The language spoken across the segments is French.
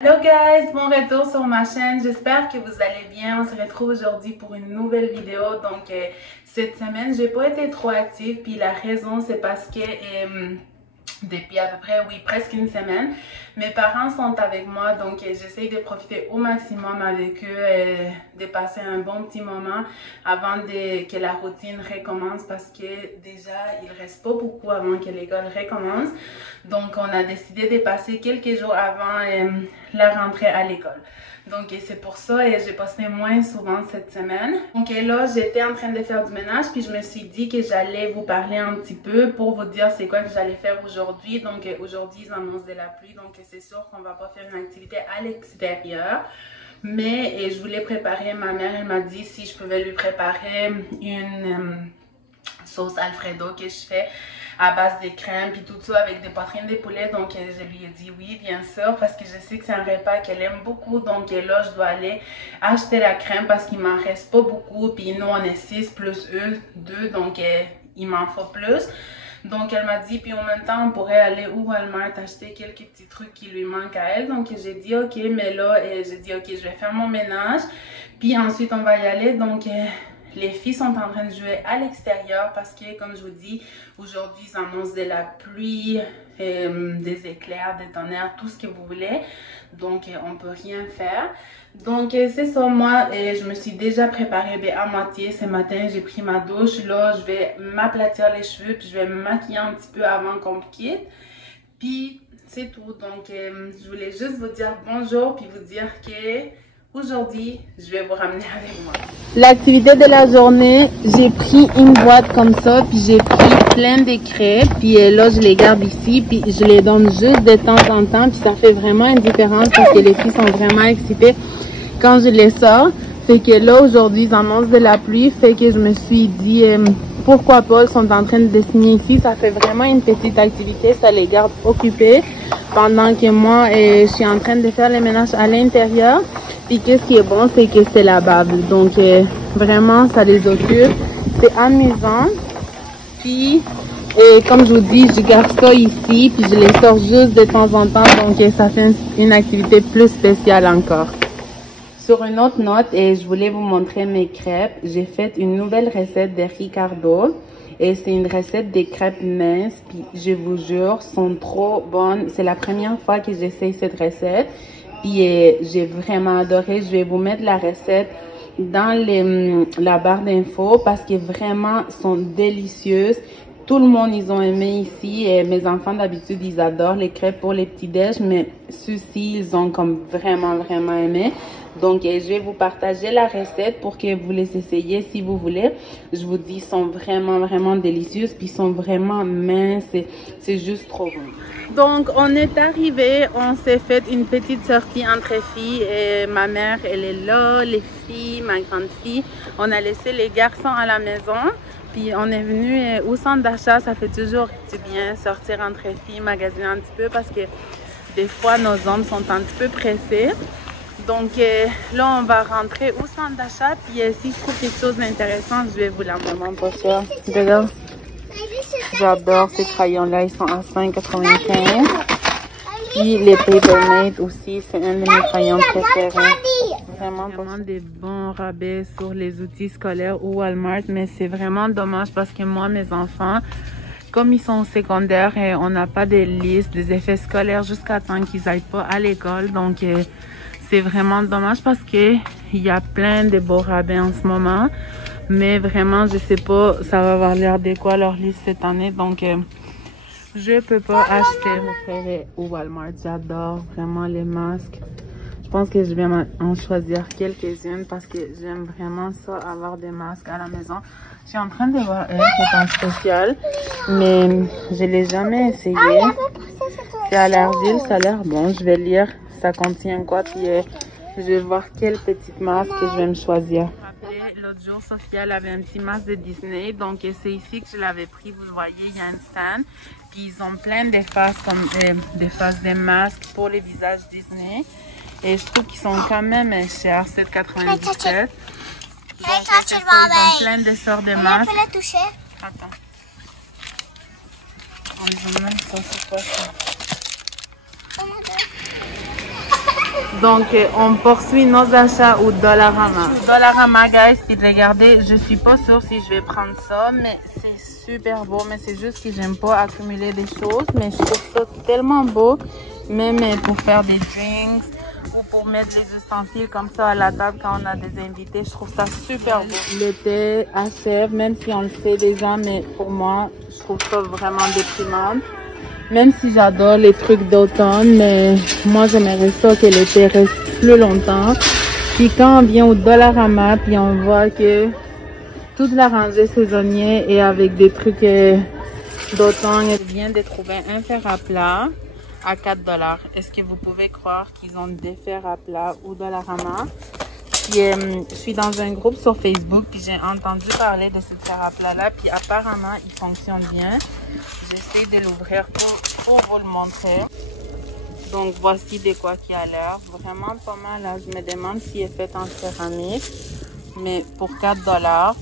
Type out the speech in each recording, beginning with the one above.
Hello guys, bon retour sur ma chaîne, j'espère que vous allez bien. On se retrouve aujourd'hui pour une nouvelle vidéo. Donc cette semaine j'ai pas été trop active, puis la raison c'est parce que depuis à peu près, presque une semaine, mes parents sont avec moi, donc j'essaye de profiter au maximum avec eux, de passer un bon petit moment avant que la routine recommence, parce que déjà il reste pas beaucoup avant que l'école recommence. Donc on a décidé de passer quelques jours avant la rentrée à l'école. Donc c'est pour ça et j'ai passé moins souvent cette semaine. Donc là j'étais en train de faire du ménage, puis je me suis dit que j'allais vous parler un petit peu pour vous dire c'est quoi que j'allais faire aujourd'hui. Donc aujourd'hui ils annoncent de la pluie, donc c'est sûr qu'on va pas faire une activité à l'extérieur. Mais je voulais préparer, ma mère elle m'a dit si je pouvais lui préparer une sauce Alfredo que je fais à base de crème puis tout ça avec des poitrines de poulet. Donc je lui ai dit oui bien sûr, parce que je sais que c'est un repas qu'elle aime beaucoup. Donc là je dois aller acheter la crème parce qu'il m'en reste pas beaucoup, puis nous on est 6 plus eux 2, donc il m'en faut plus. Donc elle m'a dit, puis en même temps on pourrait aller au Walmart acheter quelques petits trucs qui lui manquent à elle. Donc j'ai dit ok, mais là j'ai dit ok, je vais faire mon ménage puis ensuite on va y aller. Donc les filles sont en train de jouer à l'extérieur parce que, comme je vous dis, aujourd'hui ils annoncent de la pluie, des éclairs, des tonnerres, tout ce que vous voulez. Donc on peut rien faire. Donc c'est ça, moi je me suis déjà préparée à moitié ce matin. J'ai pris ma douche, là je vais m'aplatir les cheveux puis je vais me maquiller un petit peu avant qu'on quitte. Puis c'est tout. Donc je voulais juste vous dire bonjour puis vous dire que aujourd'hui, je vais vous ramener avec moi. L'activité de la journée, j'ai pris une boîte comme ça, puis j'ai pris plein de crêpes, puis là, je les garde ici, puis je les donne juste de temps en temps, puis ça fait vraiment une différence parce que les filles sont vraiment excitées quand je les sors. Fait que là, aujourd'hui, ils annoncent de la pluie, fait que je me suis dit, pourquoi pas, ils sont en train de dessiner ici, ça fait vraiment une petite activité, ça les garde occupés, pendant que moi, je suis en train de faire les ménages à l'intérieur. Puis qu'est-ce qui est bon, c'est que c'est lavable. Donc vraiment, ça les occupe. C'est amusant. Puis, comme je vous dis, je garde ça ici. Puis je les sors juste de temps en temps. Donc ça fait une activité plus spéciale encore. Sur une autre note, je voulais vous montrer mes crêpes. J'ai fait une nouvelle recette de Ricardo. Et c'est une recette des crêpes minces. Puis je vous jure, sont trop bonnes. C'est la première fois que j'essaye cette recette. Puis j'ai vraiment adoré. Je vais vous mettre la recette dans la barre d'infos parce que vraiment sont délicieuses. Tout le monde, ils ont aimé ici. Et mes enfants, d'habitude, ils adorent les crêpes pour les petits-déj, mais ceux-ci, ils ont comme vraiment aimé. Donc, je vais vous partager la recette pour que vous les essayiez si vous voulez. Je vous dis, ils sont vraiment délicieuses, puis ils sont vraiment minces. C'est juste trop bon. Donc, on est arrivé, on s'est fait une petite sortie entre filles. Et ma mère, elle est là, les filles, ma grande fille. On a laissé les garçons à la maison. Puis on est venu au centre d'achat. Ça fait toujours du bien sortir entre filles, magasiner un petit peu parce que des fois nos hommes sont un petit peu pressés. Donc là on va rentrer au centre d'achat. Puis si je trouve quelque chose d'intéressant, je vais vous la montrer. Regarde. J'adore ces crayons-là, ils sont à 5,95 $. Puis les Papermate aussi, c'est un de mes crayons préférés. Vraiment des bons rabais sur les outils scolaires au Walmart, mais c'est vraiment dommage parce que moi, mes enfants, comme ils sont au secondaire, on n'a pas de liste des effets scolaires jusqu'à temps qu'ils n'aillent pas à l'école. Donc c'est vraiment dommage parce que il y a plein de beaux rabais en ce moment. Mais vraiment, je sais pas, ça va avoir l'air de quoi leur liste cette année. Donc je peux pas acheter au Walmart. J'adore vraiment les masques. Je pense que je vais en choisir quelques-unes parce que j'aime vraiment ça, avoir des masques à la maison. Je suis en train de voir un qui est en spécial, mais je l'ai jamais essayé. C'est à l'argile, ça a l'air bon. Je vais lire ça contient quoi, puis je vais voir quelle petite masque que je vais me choisir. L'autre jour, Sophia elle avait un petit masque de Disney, donc c'est ici que je l'avais pris. Vous le voyez, il y a un stand, puis ils ont plein de faces comme des faces de masques pour les visages Disney. Et je trouve qu'ils sont quand même chers, 7,97 $. Ils ont plein de sortes de masques. On peut la toucher. Attends. On les emmène ça, c'est quoi ça? Donc, on poursuit nos achats au Dollarama. Dollarama, guys, puis regardez, je suis pas sûre si je vais prendre ça, mais c'est super beau. Mais c'est juste que j'aime pas accumuler des choses, mais je trouve ça tellement beau, même pour faire des drinks ou pour mettre les ustensiles comme ça à la table quand on a des invités. Je trouve ça super beau. L'été achève, même si on le sait déjà, mais pour moi, je trouve ça vraiment déprimant. Même si j'adore les trucs d'automne, mais moi j'aimerais ça que l'été reste plus longtemps. Puis quand on vient au Dollarama, puis on voit que toute la rangée saisonnière est avec des trucs d'automne. Je viens de trouver un fer à plat à 4 $. Est-ce que vous pouvez croire qu'ils ont des fers à plat au Dollarama? Puis, je suis dans un groupe sur Facebook, puis j'ai entendu parler de ce fer à plat là, puis apparemment il fonctionne bien. J'essaie de l'ouvrir pour vous le montrer. Donc voici de quoi qui a l'air. Vraiment pas mal. Là. Je me demande s'il est fait en céramique, mais pour 4 $,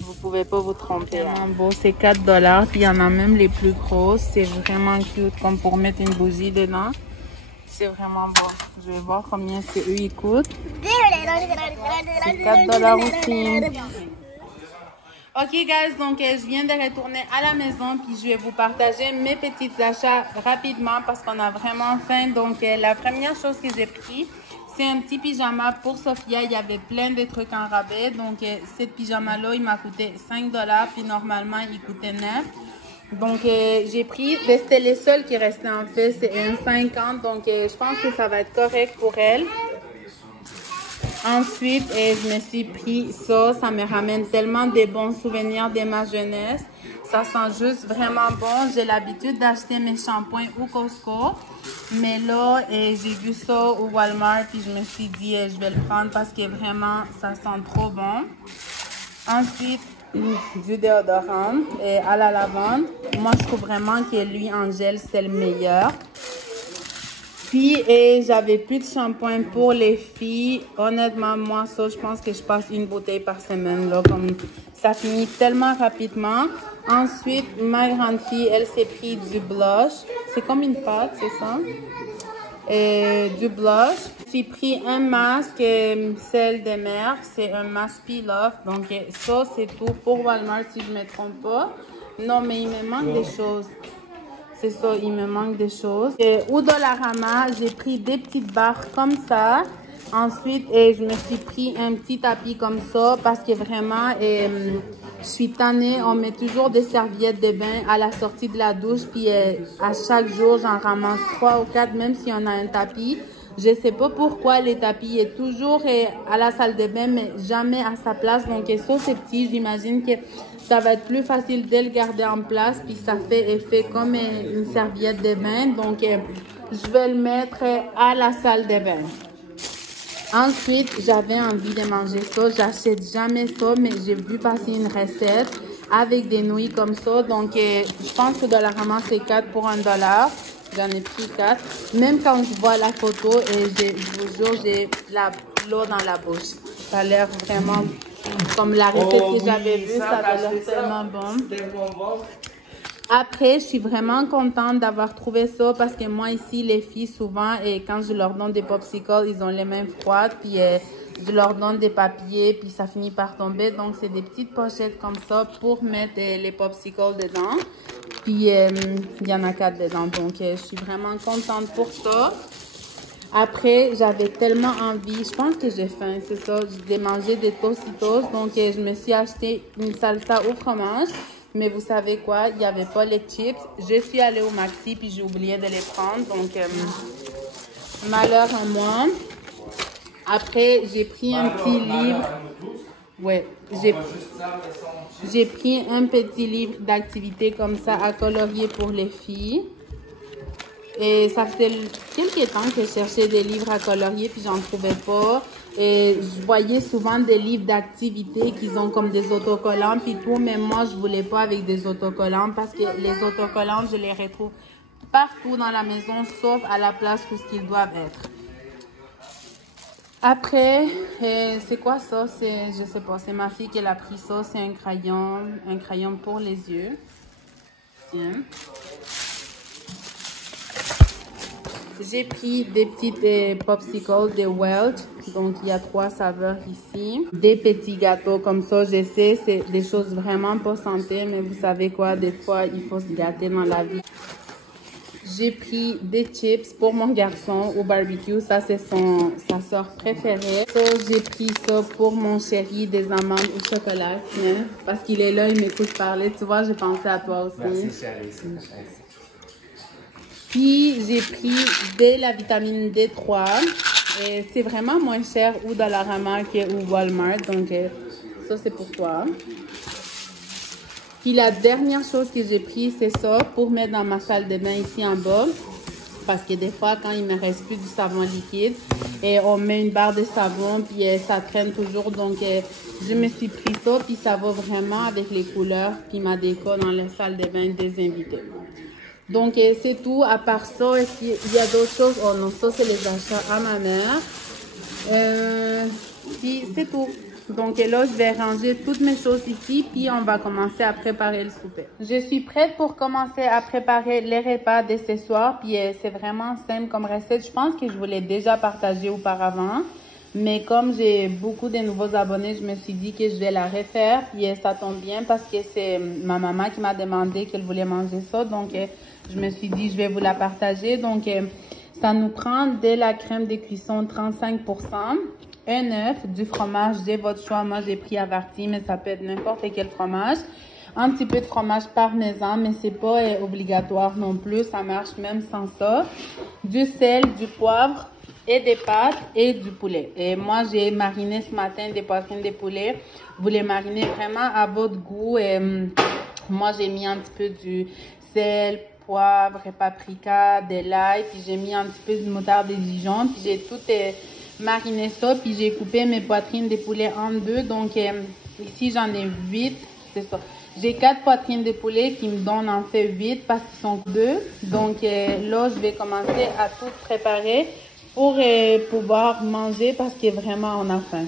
vous pouvez pas vous tromper. Vraiment beau, c'est 4 $. Puis il y en a même les plus grosses. C'est vraiment cute, comme pour mettre une bougie dedans. C'est vraiment beau. Je vais voir combien c'est eux ils coûtent. C'est 4 $ aussi. Ok guys, donc je viens de retourner à la maison puis je vais vous partager mes petits achats rapidement parce qu'on a vraiment faim. Donc la première chose que j'ai pris, c'est un petit pyjama pour Sophia. Il y avait plein de trucs en rabais. Donc cette pyjama là, il m'a coûté 5 $ puis normalement il coûtait 9. Donc, j'ai pris, c'était les seuls qui restaient en fait, c'est un 50, donc je pense que ça va être correct pour elle. Ensuite, je me suis pris ça, ça me ramène tellement de bons souvenirs de ma jeunesse. Ça sent juste vraiment bon. J'ai l'habitude d'acheter mes shampoings au Costco, mais là, j'ai vu ça au Walmart, puis je me suis dit, je vais le prendre parce que vraiment, ça sent trop bon. Ensuite, du déodorant à la lavande. Moi, je trouve vraiment que lui en gel, c'est le meilleur. Puis, j'avais plus de shampoing pour les filles. Honnêtement, moi, ça, je pense que je passe une bouteille par semaine. Là, comme ça finit tellement rapidement. Ensuite, ma grande fille, elle s'est pris du blush. C'est comme une pâte, c'est ça? Du blush. J'ai pris un masque sel de mer, c'est un masque peel-off. Donc ça c'est tout pour Walmart si je ne me trompe pas. Non mais il me manque des choses. C'est ça, il me manque des choses. Au Dollarama, j'ai pris des petites barres comme ça. Ensuite, je me suis pris un petit tapis comme ça parce que vraiment, je suis tannée. On met toujours des serviettes de bain à la sortie de la douche. Puis à chaque jour, j'en ramasse 3 ou 4, même si on a un tapis. Je sais pas pourquoi les tapis est toujours à la salle de bain, mais jamais à sa place. Donc ça, c'est petit. J'imagine que ça va être plus facile de le garder en place. Puis ça fait effet comme une serviette de bain. Donc, je vais le mettre à la salle de bain. Ensuite, j'avais envie de manger ça. J'achète jamais ça, mais j'ai vu passer une recette avec des nouilles comme ça. Donc, je pense que Dollarama, c'est 4 pour 1 $. J'en ai pris 4. Même quand je vois la photo, je vous jure, j'ai l'eau dans la bouche. Ça a l'air vraiment comme la recette que j'avais vue. Ça a l'air tellement bon. Après, je suis vraiment contente d'avoir trouvé ça parce que moi ici, les filles, souvent, quand je leur donne des popsicles, ils ont les mains froides. Puis je leur donne des papiers, puis ça finit par tomber. Donc, c'est des petites pochettes comme ça pour mettre les popsicles dedans. Puis, il y en a 4 dedans. Donc, je suis vraiment contente pour ça. Après, j'avais tellement envie. Je pense que j'ai faim, c'est ça. J'ai mangé des Tostitos. Donc, je me suis acheté une salsa au fromage. Mais vous savez quoi? Il n'y avait pas les chips. Je suis allée au Maxi, puis j'ai oublié de les prendre. Donc, malheur à moi. Après, j'ai pris un petit livre. Ouais, j'ai pris un petit livre d'activités comme ça à colorier pour les filles. Et ça faisait quelques temps que je cherchais des livres à colorier puis j'en trouvais pas. Et je voyais souvent des livres d'activités qui ont comme des autocollants puis tout, mais moi je voulais pas avec des autocollants parce que les autocollants je les retrouve partout dans la maison sauf à la place où ils doivent être. Après, c'est quoi ça? Je sais pas, c'est ma fille qui a pris ça. C'est un crayon pour les yeux. Tiens. J'ai pris des petites popsicles de Welch. Donc, il y a 3 saveurs ici. Des petits gâteaux comme ça, je sais, c'est des choses vraiment pas santé, mais vous savez quoi, des fois, il faut se gâter dans la vie. J'ai pris des chips pour mon garçon au barbecue. Ça, c'est sa sœur préférée. So, j'ai pris ça pour mon chéri, des amandes au chocolat. Parce qu'il est là, il m'écoute parler. Tu vois, j'ai pensé à toi aussi. Merci, chérie. Puis, j'ai pris de la vitamine D3. Et c'est vraiment moins cher ou Dollarama ou Walmart. Donc, ça, c'est pour toi. Puis la dernière chose que j'ai pris, c'est ça pour mettre dans ma salle de bain ici en bas. Parce que des fois, quand il me reste plus du savon liquide, et on met une barre de savon, puis ça traîne toujours. Donc, je me suis pris ça, puis ça va vraiment avec les couleurs, puis ma déco dans la salle de bain des invités. Donc, c'est tout. À part ça, il y a d'autres choses. Oh non, ça, c'est les achats à ma mère. Puis, c'est tout. Donc là, je vais ranger toutes mes choses ici, puis on va commencer à préparer le souper. Je suis prête pour commencer à préparer les repas de ce soir, puis c'est vraiment simple comme recette. Je pense que je vous l'ai déjà partagé auparavant, mais comme j'ai beaucoup de nouveaux abonnés, je me suis dit que je vais la refaire, puis ça tombe bien parce que c'est ma maman qui m'a demandé qu'elle voulait manger ça, donc je me suis dit je vais vous la partager. Donc ça nous prend de la crème de cuisson 35%. Un œuf, du fromage, j'ai votre choix. Moi, j'ai pris averti, mais ça peut être n'importe quel fromage. Un petit peu de fromage parmesan, mais c'est pas obligatoire non plus. Ça marche même sans ça. Du sel, du poivre et des pâtes et du poulet. Et moi, j'ai mariné ce matin des poitrines de poulet. Vous les marinez vraiment à votre goût. Et moi, j'ai mis un petit peu du sel, poivre et paprika, de l'ail. Puis j'ai mis un petit peu de moutarde de Dijon. Puis j'ai tout mariné ça, puis j'ai coupé mes poitrines de poulet en deux. Donc ici j'en ai 8, c'est ça. J'ai 4 poitrines de poulet qui me donnent en fait 8 parce qu'ils sont 2. Donc là je vais commencer à tout préparer pour pouvoir manger parce que vraiment on a faim.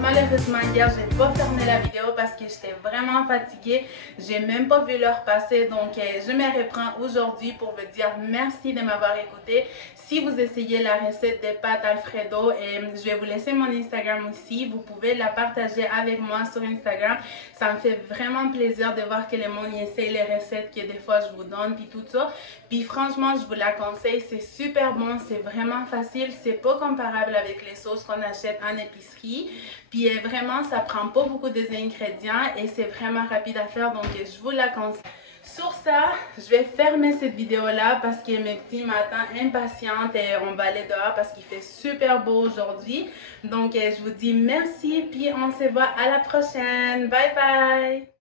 Malheureusement hier j'ai pas fermé la vidéo parce que j'étais vraiment fatiguée, j'ai même pas vu l'heure passer. Donc je me reprends aujourd'hui pour vous dire merci de m'avoir écouté. Si vous essayez la recette des pâtes Alfredo, je vais vous laisser mon Instagram aussi, vous pouvez la partager avec moi sur Instagram. Ça me fait vraiment plaisir de voir que le monde essaye les recettes que des fois je vous donne puis tout ça. Puis franchement je vous la conseille, c'est super bon, c'est vraiment facile, c'est pas comparable avec les sauces qu'on achète en épicerie. Puis vraiment ça prend pas beaucoup d'ingrédients et c'est vraiment rapide à faire, donc je vous la conseille. Sur ça, je vais fermer cette vidéo-là parce que mes petits m'attendent impatiente et on va aller dehors parce qu'il fait super beau aujourd'hui. Donc, je vous dis merci, puis on se voit à la prochaine. Bye bye!